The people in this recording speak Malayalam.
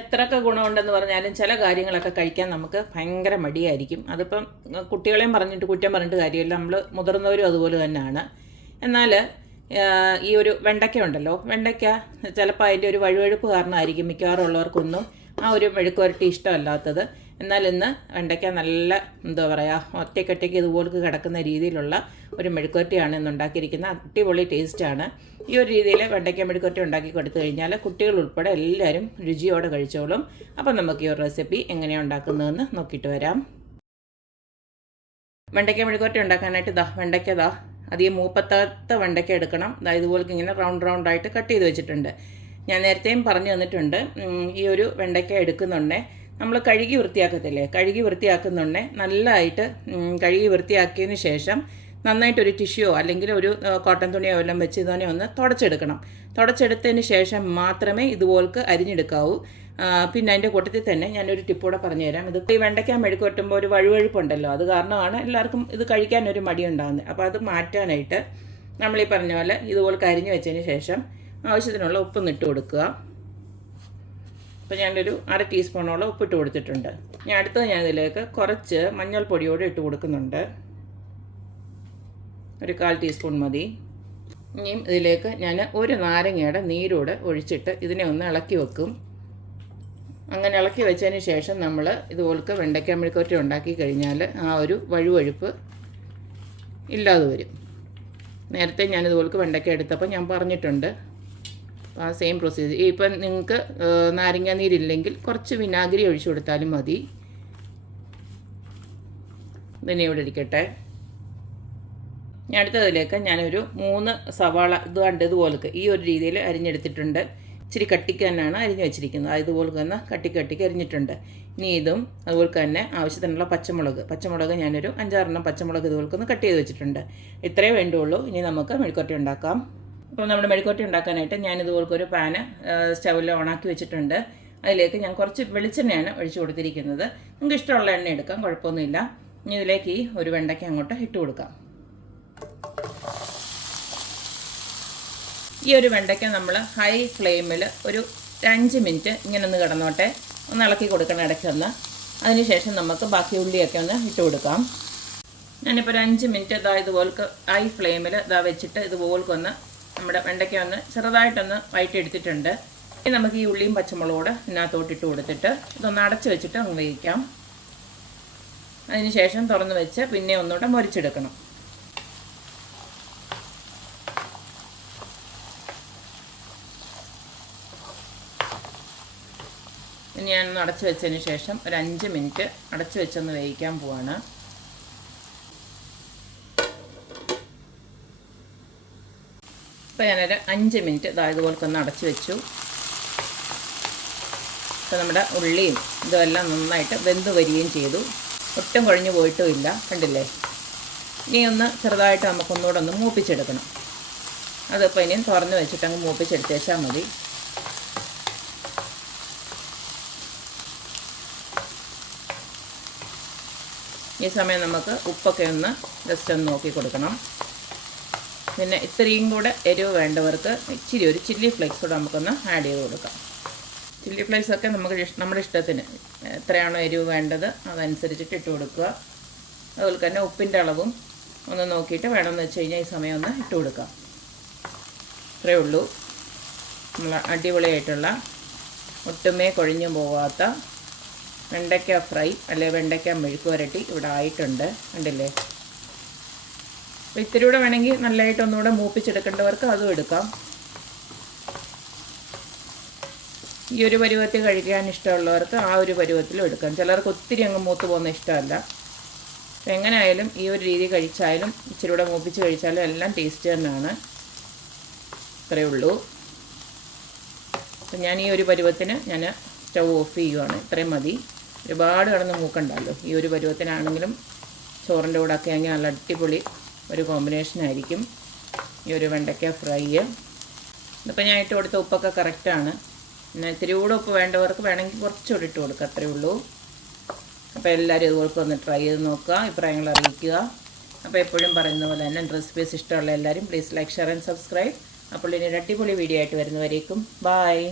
എത്രയൊക്കെ ഗുണമുണ്ടെന്ന് പറഞ്ഞാലും ചില കാര്യങ്ങളൊക്കെ കഴിക്കാൻ നമുക്ക് ഭയങ്കര മടിയായിരിക്കും. അതിപ്പം കുട്ടികളെയും പറഞ്ഞിട്ട് കുറ്റം പറഞ്ഞിട്ട് കാര്യമില്ല, നമ്മൾ മുതിർന്നവരും അതുപോലെ തന്നെയാണ്. എന്നാൽ ഈ ഒരു വെണ്ടയ്ക്ക ഉണ്ടല്ലോ, വെണ്ടയ്ക്ക ചിലപ്പോൾ അതിൻ്റെ ഒരു വഴുവഴുപ്പ് കാരണമായിരിക്കും മിക്കവാറും ഉള്ളവർക്കൊന്നും ആ ഒരു മെഴുക്കുവരട്ടി ഇഷ്ടമല്ലാത്തത്. എന്നാൽ ഇന്ന് വെണ്ടയ്ക്ക നല്ല എന്താ പറയുക, ഒറ്റയ്ക്കൊറ്റയ്ക്ക് ഇതുപോലേക്ക് കിടക്കുന്ന രീതിയിലുള്ള ഒരു മെഴുക്കുവരട്ടിയാണ് ഇന്ന് ഉണ്ടാക്കിയിരിക്കുന്നത്. അടിപൊളി ടേസ്റ്റാണ്. ഈ ഒരു രീതിയിൽ വെണ്ടയ്ക്ക മെഴുക്കുവരട്ടി ഉണ്ടാക്കി കൊടുത്തു കഴിഞ്ഞാൽ കുട്ടികൾ ഉൾപ്പെടെ എല്ലാവരും രുചിയോടെ കഴിച്ചോളും. അപ്പം നമുക്ക് ഈ ഒരു റെസിപ്പി എങ്ങനെയാണ് ഉണ്ടാക്കുന്നതെന്ന് നോക്കിയിട്ട് വരാം. വെണ്ടയ്ക്ക മെഴുക്കുവരട്ടി ഉണ്ടാക്കാനായിട്ട് വെണ്ടയ്ക്ക അധികം മൂപ്പത്താത്ത വെണ്ടയ്ക്ക എടുക്കണം. ഇതുപോലെ ഇങ്ങനെ റൗണ്ടായിട്ട് കട്ട് ചെയ്ത് വെച്ചിട്ടുണ്ട്. ഞാൻ നേരത്തെയും പറഞ്ഞു തന്നിട്ടുണ്ട്, ഈ ഒരു വെണ്ടയ്ക്ക എടുക്കുന്നുണ്ടേ നമ്മൾ കഴുകി വൃത്തിയാക്കത്തില്ലേ, കഴുകി വൃത്തിയാക്കുന്നുണ്ടേ നല്ലതായിട്ട് കഴുകി വൃത്തിയാക്കിയതിന് ശേഷം നന്നായിട്ടൊരു ടിഷ്യോ അല്ലെങ്കിൽ ഒരു കോട്ടൺ തുണിയോ എല്ലാം വെച്ച് ഇതിനെ ഒന്ന് തുടച്ചെടുക്കണം. തുടച്ചെടുത്തതിന് ശേഷം മാത്രമേ ഇതുപോൾക്ക് അരിഞ്ഞെടുക്കാവൂ. പിന്നെ അതിൻ്റെ കൂട്ടത്തിൽ തന്നെ ഞാനൊരു ടിപ്പൂടെ പറഞ്ഞുതരാം. ഇത് ഈ വെണ്ടയ്ക്ക മെഴുക്ക് വെട്ടുമ്പോൾ ഒരു വഴുവഴുപ്പുണ്ടല്ലോ, അത് കാരണമാണ് എല്ലാവർക്കും ഇത് കഴിക്കാനൊരു മടി ഉണ്ടാകുന്നത്. അപ്പോൾ അത് മാറ്റാനായിട്ട് നമ്മളീ പറഞ്ഞ പോലെ ഇതുപോൾക്ക് അരിഞ്ഞു വെച്ചതിന് ശേഷം ആവശ്യത്തിനുള്ള ഉപ്പ് ഇട്ട് കൊടുക്കുക. അപ്പോൾ ഞാനൊരു 1/2 ടീസ്പൂണോളം ഉപ്പിട്ട് കൊടുത്തിട്ടുണ്ട്. അടുത്തത് ഞാനിതിലേക്ക് കുറച്ച് മഞ്ഞൾപ്പൊടിയോടെ ഇട്ട് കൊടുക്കുന്നുണ്ട്. ഒരു 1/4 ടീസ്പൂൺ മതി. ഇനിയും ഇതിലേക്ക് ഞാൻ ഒരു നാരങ്ങയുടെ നീരോടെ ഒഴിച്ചിട്ട് ഇതിനെ ഒന്ന് ഇളക്കി വെക്കും. അങ്ങനെ ഇളക്കി വെച്ചതിന് ശേഷം നമ്മൾ ഇതുപോലത്തെ വെണ്ടയ്ക്ക മെഴുക്കുവരട്ടി ഉണ്ടാക്കി കഴിഞ്ഞാൽ ആ ഒരു വഴുവഴുപ്പ് ഇല്ലാതെ വരും. നേരത്തെ ഞാനിതുപോലത്തെ വെണ്ടയ്ക്ക എടുത്തപ്പോൾ ഞാൻ പറഞ്ഞിട്ടുണ്ട്. ആ സെയിം പ്രൊസീജർ. ഇപ്പം നിങ്ങൾക്ക് നാരങ്ങ നീരില്ലെങ്കിൽ കുറച്ച് വിനാഗിരി ഒഴിച്ചു കൊടുത്താലും മതി. ഇതിനെ ഇവിടെ ഇരിക്കട്ടെ. അടുത്തതിലേക്ക് ഞാനൊരു 3 സവാള ഇതുപോലൊക്കെ ഈ ഒരു രീതിയിൽ അരിഞ്ഞെടുത്തിട്ടുണ്ട്. ഇച്ചിരി കട്ടിക്ക് തന്നെയാണ് അരിഞ്ഞ് വെച്ചിരിക്കുന്നത്. ഇതുപോലെ തന്നെ കട്ടിക്ക് അരിഞ്ഞിട്ടുണ്ട്. ഇനി ഇതും അതുപോലെ തന്നെ ആവശ്യത്തിനുള്ള പച്ചമുളക് ഞാനൊരു 5-6 പച്ചമുളക് ഇതുപോലെ ഒന്ന് കട്ട് ചെയ്ത് വെച്ചിട്ടുണ്ട്. ഇത്രയേ വേണ്ടുള്ളൂ. ഇനി നമുക്ക് മെഴുക്കുവരട്ടി ഉണ്ടാക്കാം. അപ്പോൾ നമ്മുടെ മെഴുക്കുവരട്ടി ഉണ്ടാക്കാനായിട്ട് ഞാനിതുപോലൊക്കെ ഒരു പാന് സ്റ്റൗവിൽ ഓണാക്കി വെച്ചിട്ടുണ്ട്. അതിലേക്ക് ഞാൻ കുറച്ച് വെളിച്ചെണ്ണയാണ് ഒഴിച്ചു കൊടുത്തിരിക്കുന്നത്. നിങ്ങൾക്ക് ഇഷ്ടമുള്ള എണ്ണ എടുക്കാം, കുഴപ്പമൊന്നുമില്ല. ഇനി ഇതിലേക്ക് ഈ ഒരു വെണ്ടയ്ക്ക അങ്ങോട്ട് ഇട്ട് കൊടുക്കാം. ഈ ഒരു വെണ്ടയ്ക്ക നമ്മൾ ഹൈ ഫ്ലെയിമിൽ ഒരു 5 മിനിറ്റ് ഇങ്ങനെ ഒന്ന് കിടന്നോട്ടെ, ഒന്ന് ഇളക്കി കൊടുക്കണം ഇടയ്ക്കൊന്ന്. അതിനുശേഷം നമുക്ക് ബാക്കി ഉള്ളിയൊക്കെ ഒന്ന് ഇട്ട് കൊടുക്കാം. ഞാനിപ്പോൾ ഒരു 5 മിനിറ്റ് ഇതുപോലൊക്കെ ഹൈ ഫ്ലെയിമിൽ വെച്ചിട്ട് ഇതുപോലൊക്കെ നമ്മുടെ വെണ്ടയ്ക്ക ഒന്ന് ചെറുതായിട്ടൊന്ന് വഴറ്റിയെടുത്തിട്ടുണ്ട്. ഇനി നമുക്ക് ഈ ഉള്ളിയും പച്ചമുളകൂടെ ഇതിനകത്തോട്ടിട്ട് കൊടുത്തിട്ട് ഇതൊന്ന് അടച്ച് വെച്ചിട്ട് അങ്ങ് വേവിക്കാം. അതിനുശേഷം തുറന്ന് വെച്ച് പിന്നെ ഒന്നുകൂടെ മൊരിച്ചെടുക്കണം. ഇനി ഞാനൊന്ന് അടച്ച് വെച്ചതിന് ശേഷം ഒരു 5 മിനിറ്റ് അടച്ച് വെച്ചൊന്ന് വേവിക്കാൻ പോവാണ്. ഇപ്പോൾ ഞാനൊരു 5 മിനിറ്റ് ഇതുപോലൊക്കെ ഒന്ന് അടച്ച് വെച്ചു. അപ്പോൾ നമ്മുടെ ഉള്ളിയും ഇതെല്ലാം നന്നായിട്ട് വെന്ത് വരികയും ചെയ്തു. ഒട്ടും കുഴഞ്ഞു പോയിട്ടും ഇല്ല, കണ്ടില്ലേ. ഇനി ഒന്ന് ചെറുതായിട്ട് നമുക്കൊന്നുകൂടെ ഒന്ന് മൂപ്പിച്ചെടുക്കണം. അതിപ്പോൾ ഇനിയും തുറന്ന് വെച്ചിട്ട് അങ്ങ് മൂപ്പിച്ചെടുത്ത് വെച്ചാൽ മതി. ഈ സമയം നമുക്ക് ഉപ്പൊക്കെ ഒന്ന് ജസ്റ്റ് ഒന്ന് നോക്കി കൊടുക്കണം. പിന്നെ ഇത്രയും കൂടെ എരിവ് വേണ്ടവർക്ക് ഇച്ചിരി ഒരു ചില്ലി ഫ്ലേക്സ് കൂടെ നമുക്കൊന്ന് ആഡ് ചെയ്ത് കൊടുക്കാം. ചില്ലി ഫ്ലേക്സൊക്കെ നമുക്ക് നമ്മുടെ ഇഷ്ടത്തിന് എത്രയാണോ എരിവ് വേണ്ടത് അതനുസരിച്ചിട്ട് ഇട്ട് കൊടുക്കുക. അതുപോലെ തന്നെ ഉപ്പിൻ്റെ അളവും ഒന്ന് നോക്കിയിട്ട് വേണമെന്ന് വെച്ച് കഴിഞ്ഞാൽ ഈ സമയം ഒന്ന് ഇട്ട് കൊടുക്കാം. ഇത്രയേ ഉള്ളൂ. നമ്മൾ അടിപൊളിയായിട്ടുള്ള ഒട്ടുമേ കൊഴിഞ്ഞു പോകാത്ത വെണ്ടയ്ക്ക ഫ്രൈ അല്ലെ വെണ്ടയ്ക്ക മെഴുക്കുവരട്ടി ഇവിടെ ആയിട്ടുണ്ട്, കണ്ടില്ലേ. അപ്പോൾ ഇത്തിരി കൂടെ വേണമെങ്കിൽ നല്ലതായിട്ട് ഒന്നുകൂടെ മൂപ്പിച്ചെടുക്കേണ്ടവർക്ക് അതും എടുക്കാം. ഈ ഒരു പരുവത്തിൽ കഴിക്കാൻ ഇഷ്ടമുള്ളവർക്ക് ആ ഒരു പരുവത്തിലും എടുക്കാം. ചിലർക്ക് ഒത്തിരി അങ്ങ് മൂത്ത് പോകുന്ന ഇഷ്ടമല്ല. അപ്പോൾ എങ്ങനെയായാലും ഈ ഒരു രീതി കഴിച്ചാലും ഇച്ചിരി കൂടെ മൂപ്പിച്ച് കഴിച്ചാലും എല്ലാം ടേസ്റ്റ് തന്നെയാണ്. ഇത്രയേ ഉള്ളൂ. അപ്പം ഞാൻ ഈ ഒരു പരുവത്തിന് ഞാൻ സ്റ്റൗ ഓഫ് ചെയ്യുവാണ്. ഇത്രയും മതി. ഒരുപാട് കിടന്ന് മൂക്കണ്ടല്ലോ. ഈ ഒരു പരുവത്തിനാണെങ്കിലും ചോറിൻ്റെ കൂടെ ഒക്കെ ആണെങ്കിൽ നല്ല അടിപൊളി ഒരു കോമ്പിനേഷനായിരിക്കും ഈ ഒരു വെണ്ടയ്ക്ക ഫ്രൈ. ഇതിപ്പോൾ ഞാൻ ഇട്ട് കൊടുത്ത ഉപ്പൊക്കെ കറക്റ്റാണ്. പിന്നെ ഇത്തിരി കൂടെ ഉപ്പ് വേണ്ടവർക്ക് വേണമെങ്കിൽ കുറച്ചുകൂടി ഇട്ട് കൊടുക്കുക, അത്രയേ ഉള്ളൂ. അപ്പോൾ എല്ലാവരും ഇതുപോലെ ഒന്ന് ട്രൈ ചെയ്ത് നോക്കുക, അഭിപ്രായങ്ങൾ അറിയിക്കുക. അപ്പോൾ എപ്പോഴും പറയുന്ന പോലെ തന്നെ റെസിപ്പീസ് ഇഷ്ടമുള്ള എല്ലാവരും please like, share and subscribe. അപ്പോൾ ഇനി ഒരു അടിപൊളി വീഡിയോ ആയിട്ട് വരുന്നവരേക്കും ബായ്.